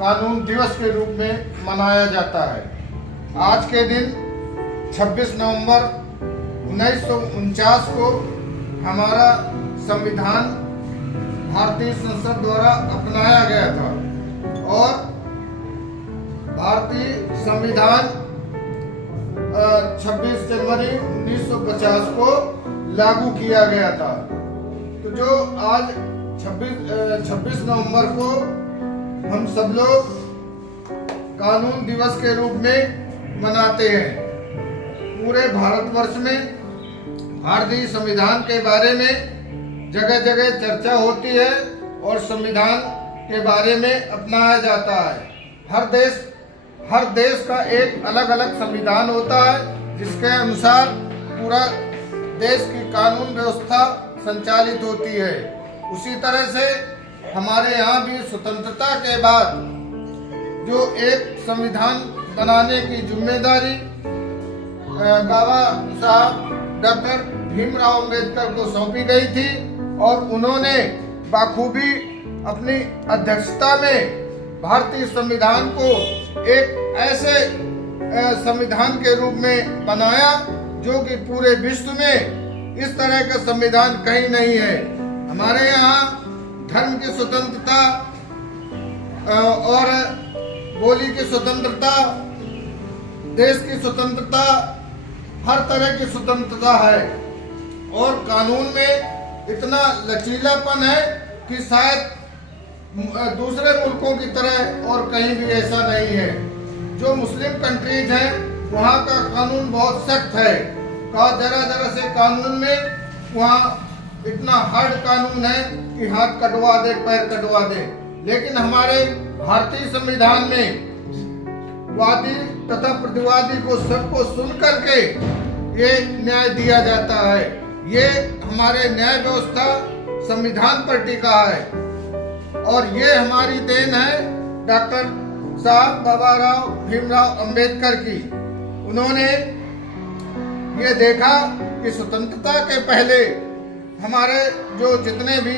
कानून दिवस के रूप में मनाया जाता है। आज के दिन 26 नवंबर 1949 को हमारा संविधान भारतीय संसद द्वारा अपनाया गया था और भारतीय संविधान 26 जनवरी 1950 को लागू किया गया था। तो जो आज 26 नवंबर को हम सब लोग कानून दिवस के रूप में मनाते हैं। पूरे भारतवर्ष में भारतीय संविधान के बारे में जगह जगह चर्चा होती है और संविधान के बारे में अपनाया जाता है। हर देश का एक अलग अलग संविधान होता है जिसके अनुसार पूरा देश की कानून व्यवस्था संचालित होती है। उसी तरह से हमारे यहाँ भी स्वतंत्रता के बाद जो एक संविधान बनाने की जिम्मेदारी बाबा साहब डॉक्टर भीमराव अम्बेडकर को सौंपी गई थी और उन्होंने बाखूबी अपनी अध्यक्षता में भारतीय संविधान को एक ऐसे संविधान के रूप में बनाया जो कि पूरे विश्व में इस तरह का संविधान कहीं नहीं है। हमारे यहाँ धर्म की स्वतंत्रता और बोली की स्वतंत्रता, देश की स्वतंत्रता, हर तरह की स्वतंत्रता है और कानून में इतना लचीलापन है कि शायद दूसरे मुल्कों की तरह और कहीं भी ऐसा नहीं है। जो मुस्लिम कंट्रीज हैं वहाँ का कानून बहुत सख्त है। जरा से कानून में वहाँ इतना हार्ड कानून है कि हाथ कटवा दे, पैर कटवा दे। लेकिन हमारे भारतीय संविधान में वादी तथा प्रतिवादी को सबको सुन करके ये न्याय दिया जाता है। ये हमारे न्याय व्यवस्था संविधान पर टिका है और ये हमारी देन है डॉक्टर साहब बाबा भीमराव अम्बेडकर की। उन्होंने ये देखा कि स्वतंत्रता के पहले हमारे जो जितने भी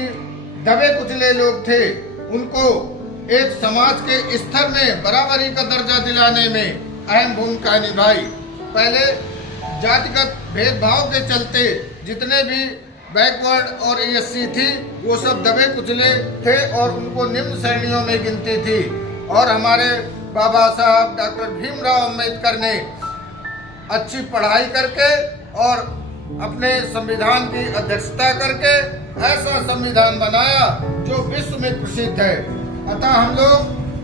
दबे कुचले लोग थे उनको एक समाज के स्तर में बराबरी का दर्जा दिलाने में अहम भूमिका निभाई। पहले जातिगत भेदभाव के चलते जितने भी बैकवर्ड और एससी थी वो सब दबे कुचले थे और उनको निम्न श्रेणियों में गिनती थी। और हमारे बाबा साहब डॉक्टर भीमराव अम्बेडकर ने अच्छी पढ़ाई करके और अपने संविधान की अध्यक्षता करके ऐसा संविधान बनाया जो विश्व में प्रसिद्ध है। अतः हम लोग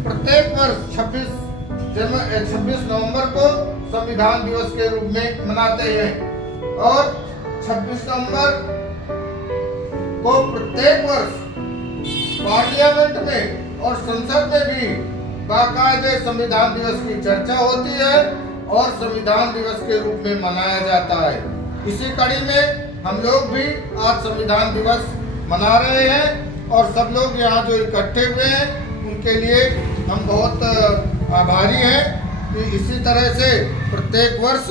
प्रत्येक वर्ष 26 नवंबर को संविधान दिवस के रूप में मनाते हैं और 26 नवंबर को प्रत्येक वर्ष पार्लियामेंट में और संसद में भी बाकायदे संविधान दिवस की चर्चा होती है और संविधान दिवस के रूप में मनाया जाता है। इसी कड़ी में हम लोग भी आज संविधान दिवस मना रहे हैं और सब लोग यहाँ जो इकट्ठे हुए हैं उनके लिए हम बहुत आभारी हैं कि इसी तरह से प्रत्येक वर्ष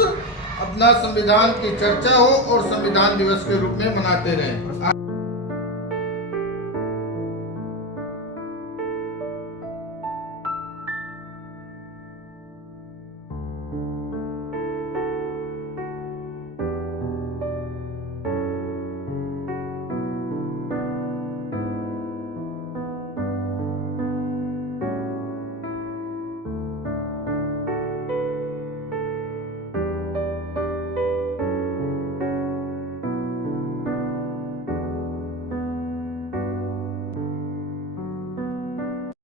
अपना संविधान की चर्चा हो और संविधान दिवस के रूप में मनाते रहें।